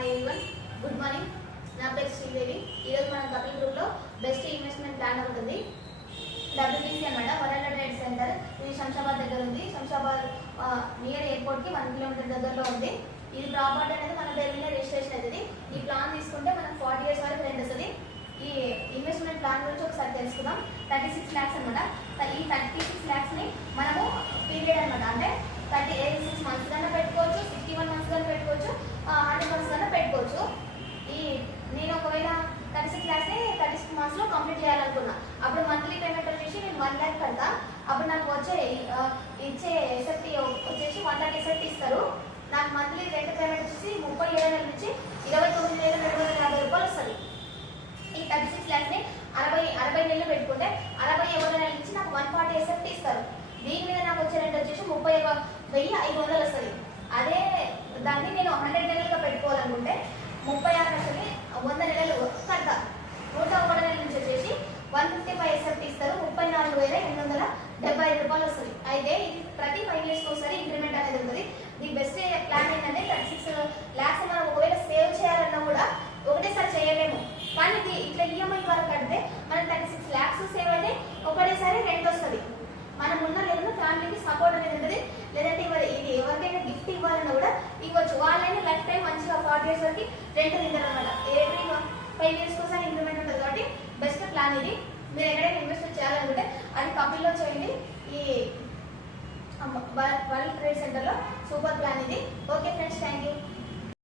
Hi everyone, good morning. నా పేరు శ్రీదేవి. ఈరోజు మన కపిల్ గ్రూప్లో బెస్ట్ ఇన్వెస్ట్మెంట్ ప్లాన్ ఉంటుంది. WTC అన్నమాట, వరల్డ్ ట్రేడ్ సెంటర్. ఇది శంషాబాద్ దగ్గర ఉంది. శంషాబాద్ నియర్ ఎయిర్పోర్ట్కి 1 కిలోమీటర్ దగ్గరలో ఉంది. ఇది ప్రాపర్టీ అనేది మన పేరు మీద రిజిస్ట్రేషన్ అవుతుంది. ఈ ప్లాన్ తీసుకుంటే మనకు 40 years వరకు రెంట్ వస్తుంది. ఈ ఇన్వెస్ట్మెంట్ ప్లాన్ గురించి ఒకసారి తెలుసుకుందాం. 36 lakhs అనమాట. ఈ 36 lakhsని మనము పీరియడ్ అనమాట, అంటే 36 months కన్నా పెట్టుకోవచ్చు, 61 months కన్నా పెట్టుకోవచ్చు, 100 months కన్నా పెట్టుకోవచ్చు. నేను ఒకవేళ 36 lakhsని 36 monthsలో కంప్లీట్ చేయాలనుకున్నా. అప్పుడు మంత్లీ పేమెంట్ వచ్చేసి నేను 1 lakh కడతా. అప్పుడు నాకు ఇచ్చే ఎస్ఎఫ్టీ వచ్చేసి 1 lakh ఎస్ఎఫ్టీ ఇస్తారు. నాకు మంత్లీ రెంట్ పేమెంట్ వచ్చేసి 37 నెలల నుంచి 29,250 రూపాయలు వస్తుంది. ఈ 36 lakhsని 60 నెలలు పెట్టుకుంటే 61 నెలల నుంచి నాకు 140 ఎస్ఎఫ్టీ ఇస్తారు. దీని మీద నాకు వచ్చే రెంట్ వచ్చేసి 31,500 వస్తుంది. అదే దాన్ని నేను 100 నెలలుగా పెట్టుకోవాలనుకుంటే 36 లక్షలు 100 నెలలు కడతా. 101 నెలల నుంచి వచ్చేసి 155 ఎస్ఎఫ్టీ ఇస్తారు. 34,875 రూపాయలు వస్తుంది. అయితే ఇది ప్రతి 5 years ఒకసారి ఇంక్రిమెంట్ అనేది ఉంటుంది. ది బెస్ట్ ప్లాన్ ఏంటంటే 36 lakhs మనం ఒకవేళ సేవ్ చేయాలన్నా కూడా ఒకటేసారి చేయలేము. కానీ ఇట్లా ఈఎంఐ ద్వారా కడితే మనకి 36 lakhs సేవ్ అయితే ఒకటేసారి రెంట్ వస్తుంది. మనం ఉన్న లేకుండా ఫ్యామిలీకి సపోర్ట్ అనేది ఉంటుంది. లేదంటే ఇది ఎవరికైనా గిఫ్ట్ ఇవ్వాలన్నా కూడా ఇవ్వచ్చు. వాళ్ళైనా లైఫ్ టైం మంచిగా 40 years వరకు రెంట్ తింటారు అనమాట. ఎవ్రీ 5 years కోసం ఇంప్రూవ్మెంట్ ఉంటుంది. కాబట్టి బెస్ట్ ప్లాన్ ఇది. మీరు ఎక్కడైనా ఇన్వెస్ట్ చేయాలనుకుంటే అది కంపెనీలో చేయండి. ఈ వరల్డ్ ట్రేడ్ సెంటర్లో సూపర్ ప్లాన్ ఇది. Okay friends, thank you.